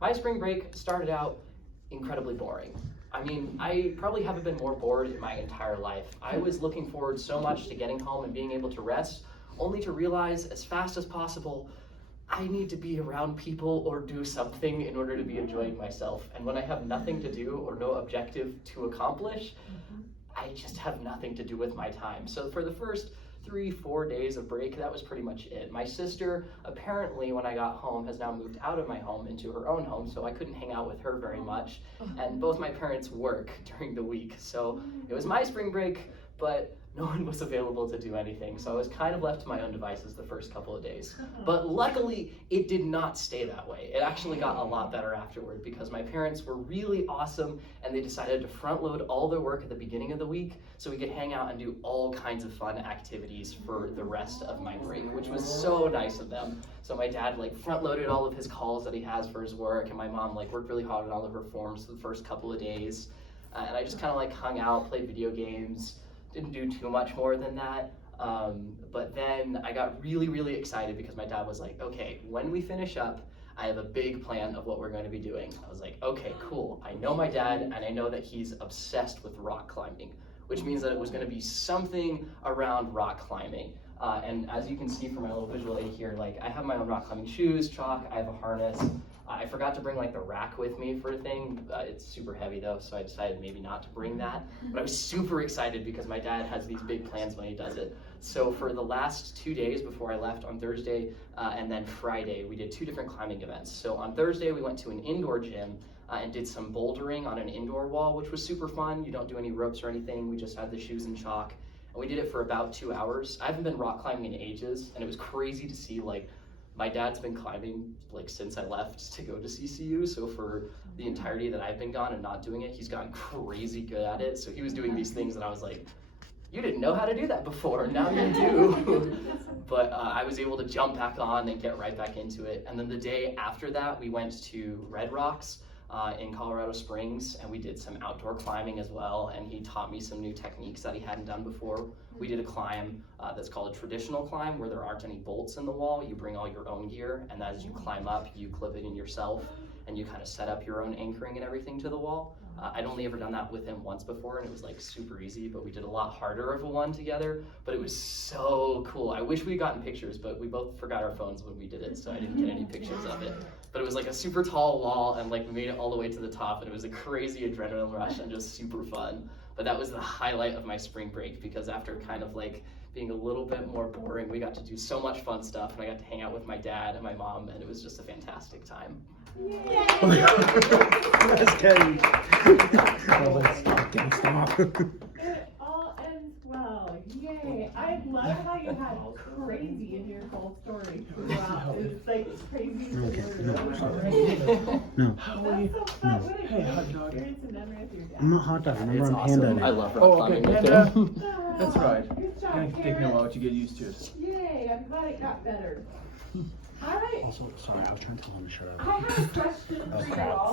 My spring break started out incredibly boring. I mean, I probably haven't been more bored in my entire life. I was looking forward so much to getting home and being able to rest, only to realize as fast as possible, I need to be around people or do something in order to be enjoying myself. And when I have nothing to do or no objective to accomplish, I just have nothing to do with my time. So for the first 3-4 days of break, that was pretty much it. My sister, apparently when I got home, has now moved out of my home into her own home, so I couldn't hang out with her very much. And both my parents work during the week, so it was my spring break, but no one was available to do anything, so I was kind of left to my own devices the first couple of days. But luckily, it did not stay that way. It actually got a lot better afterward because my parents were really awesome and they decided to front load all their work at the beginning of the week so we could hang out and do all kinds of fun activities for the rest of my break, which was so nice of them. So my dad front loaded all of his calls that he has for his work, and my mom worked really hard on all of her forms the first couple of days. And I just kind of hung out, played video games, didn't do too much more than that. But then I got really, really excited because my dad was like, okay, when we finish up, I have a big plan of what we're going to be doing. I was like, okay, cool. I know my dad and I know that he's obsessed with rock climbing, which means that it was going to be something around rock climbing. And as you can see from my little visual aid here, I have my own rock climbing shoes, chalk, I have a harness. I forgot to bring the rack with me for a thing. It's super heavy though, so I decided maybe not to bring that. But I was super excited because my dad has these big plans when he does it. So for the last 2 days before I left on Thursday and then Friday, we did 2 different climbing events. So on Thursday, we went to an indoor gym and did some bouldering on an indoor wall, which was super fun. You don't do any ropes or anything. We just had the shoes and chalk. And we did it for about 2 hours. I haven't been rock climbing in ages, and it was crazy to see my dad's been climbing since I left to go to CCU, so for the entirety that I've been gone and not doing it, he's gotten crazy good at it. So he was doing these things and I was like, you didn't know how to do that before, now you do. But I was able to jump back on and get right back into it. And then the day after that, we went to Red Rocks in Colorado Springs, and we did some outdoor climbing as well, and he taught me some new techniques that he hadn't done before. We did a climb that's called a traditional climb, where there aren't any bolts in the wall. You bring all your own gear, and as you climb up, you clip it in yourself, and you kind of set up your own anchoring and everything to the wall. I'd only ever done that with him once before, and it was super easy, but we did a lot harder of a one together, but it was so cool. I wish we'd gotten pictures, but we both forgot our phones when we did it, so I didn't get any pictures of it. But it was a super tall wall, and we made it all the way to the top, and it was a crazy adrenaline rush and just super fun. But that was the highlight of my spring break, because after kind of being a little bit more boring, we got to do so much fun stuff, and I got to hang out with my dad and my mom, and it was just a fantastic time. Yay! That's Kenny. Stop. It all ends well. Yay. I love how you had crazy in your whole story throughout. It's crazy. No. That's so fun. What a great experience and memory with your dad. I'm not hot dog. Remember, It's I'm awesome. Panda. I love rock Oh, climbing okay, with Panda. him. That's right. Good job, It's taking a while to get used to it. Yay, I'm glad it got better. All right. Also, sorry, I was trying to tell him to shut up. I have a question for you all.